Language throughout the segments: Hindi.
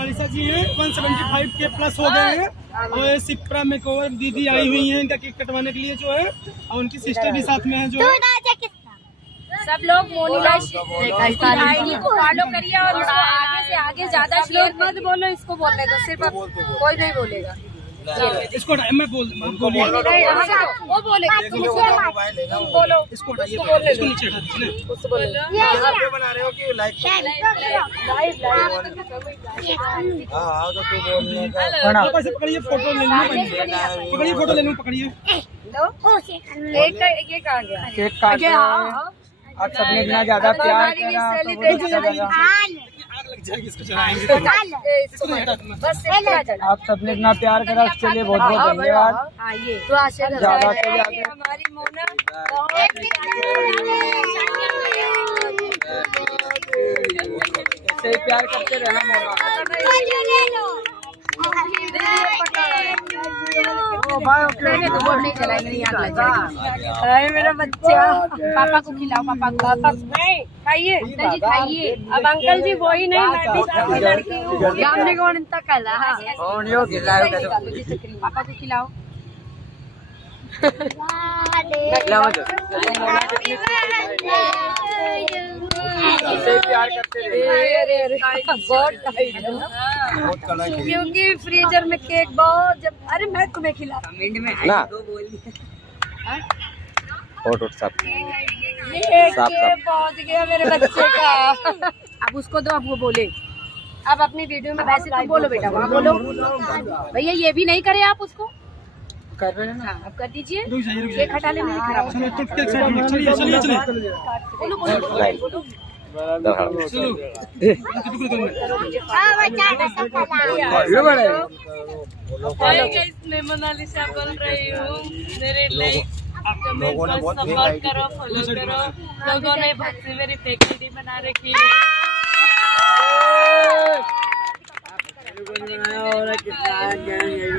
मोनालिसा जी हैं, 175 के प्लस हो गए हैं। और सिप्रा मेकओवर दीदी आई हुई हैं इनका केक कटवाने के लिए जो है, और उनकी सिस्टर भी साथ में है जो है। सब लोग मोनिका आईडी को फॉलो करिए और इसको आगे से आगे ज्यादा शेयर मत बोलो, इसको बोलने दो, सिर्फ कोई नहीं बोलेगा। इसको मैं बोलिए वो बोलेगा, तुम बोलो, इसको नीचे हटा दीजिए। उसको बोलो। बना रहे हो कि लाइव पकड़िए फोटो ले लूँ, पकड़िए फोटो ले लूँ, पकड़िए। ये कहाँ गया? केक काट रहे हैं। आप सबने इतना ज्यादा प्यार करा तो वो अच्छा लगा। आग लग जाएगी, इसको चलाएंगे। बस आप सबने इतना प्यार करा उसके लिए बहुत बहुत धन्यवाद। तो आशीर्वाद ज्यादा से ज्यादा हमारी मोना ऐसे ही प्यार करते रहना मोना। अरे मेरा बच्चा, पापा को खिलाओ, पापा को। नहीं खाइए, जी खाइए। अब अंकल जी वही नहीं, मैं भी आपकी लड़की हूँ। हमने कौन तक कला, पापा को खिलाओ। ऐसे ही प्यार करते रहे। क्योंकि फ्रीजर में केक बहुत जब, अरे मैं तुम्हें खिला ना ये पहुंच गया मेरे बच्चे का। अब उसको दो, अब वो बोले। अब अपनी वीडियो में वैसे तुम बोलो बेटा, वहाँ बोलो। भैया ये भी नहीं करे आप उसको कर रहे हैं ना। अब कर दीजिए। रुक जाइए, रुक केक हटा लेना, खराब हो चलिए, चलिए, चलिए। बोलो बोलो बोलो बोलो। मैं मोनालिसा बोल रही हूँ, मेरे लाइक लोगों ने बहुत सपोर्ट करो, फॉलो करो। लोगों ने भक्ति मेरी फैक्ट्री बना रखी है।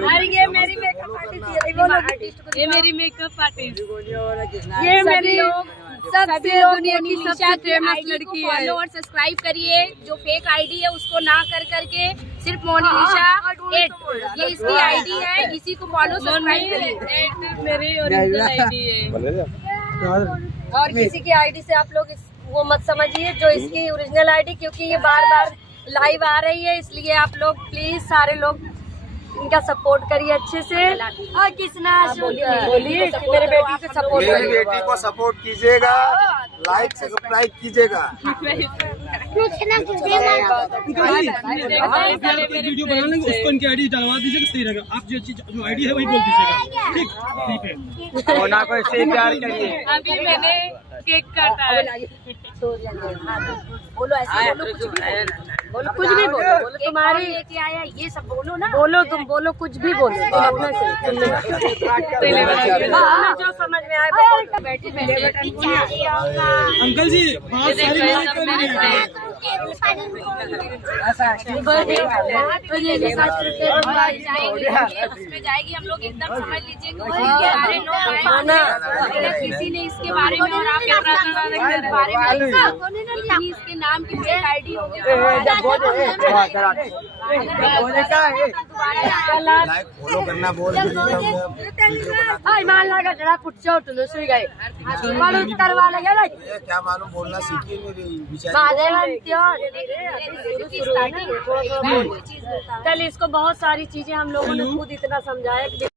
और ये मेरी मेकअप आर्टिस्ट, ये मेरी मेकअप आर्टिस्ट, ये मेरी सबसे दुनिया की सबसे फेमस लड़की है। फॉलो और सब्सक्राइब करिए। जो फेक आईडी है उसको ना कर करके सिर्फ मोनिका 8 ये इसकी आईडी है, इसी को फॉलो सब्सक्राइब करिए। मेरी ओरिजिनल आईडी है और किसी की आईडी से आप लोग वो मत समझिए जो इसकी ओरिजिनल आईडी, क्योंकि ये बार बार लाइव आ रही है, इसलिए आप लोग प्लीज सारे लोग इनका सपोर्ट करिए अच्छे से। और किसना बोलिए मेरे बेटी को सपोर्ट, मेरी बेटी को सपोर्ट कीजिएगा, लाइक सब्सक्राइब कीजिएगा। वीडियो बना लेंगे, उसको इनकी आईडी डलवा दीजिएगा, सही रहेगा। आप जो चीज जो आईडी है वही बोल दीजिएगा, ठीक है। मोना को ऐसे ही प्यार करिए। अभी मैंने केक काटा है। बोलो ऐसे, बोलो कुछ भी बोलो, कुछ भी बोलो, तुम्हारी लेके आया ये सब बोलो ना, बोलो तुम बोलो, कुछ भी बोलो तुम अपने से। जो समझ में आए बैठे अंकल जी बहुत सारी मेहनत कर रही हैं। उसमें जाएगी, हम लोग एकदम समझ लीजिए कि सारे लोग किसी ने इसके बारे में और आप इसके नाम की फेक आईडी हो गया। लाइक फॉलो करना बोल क्या मालूम बोलना सीखिए, मेरी कल इसको बहुत सारी चीजें हम लोगों ने खुद इतना समझाया कि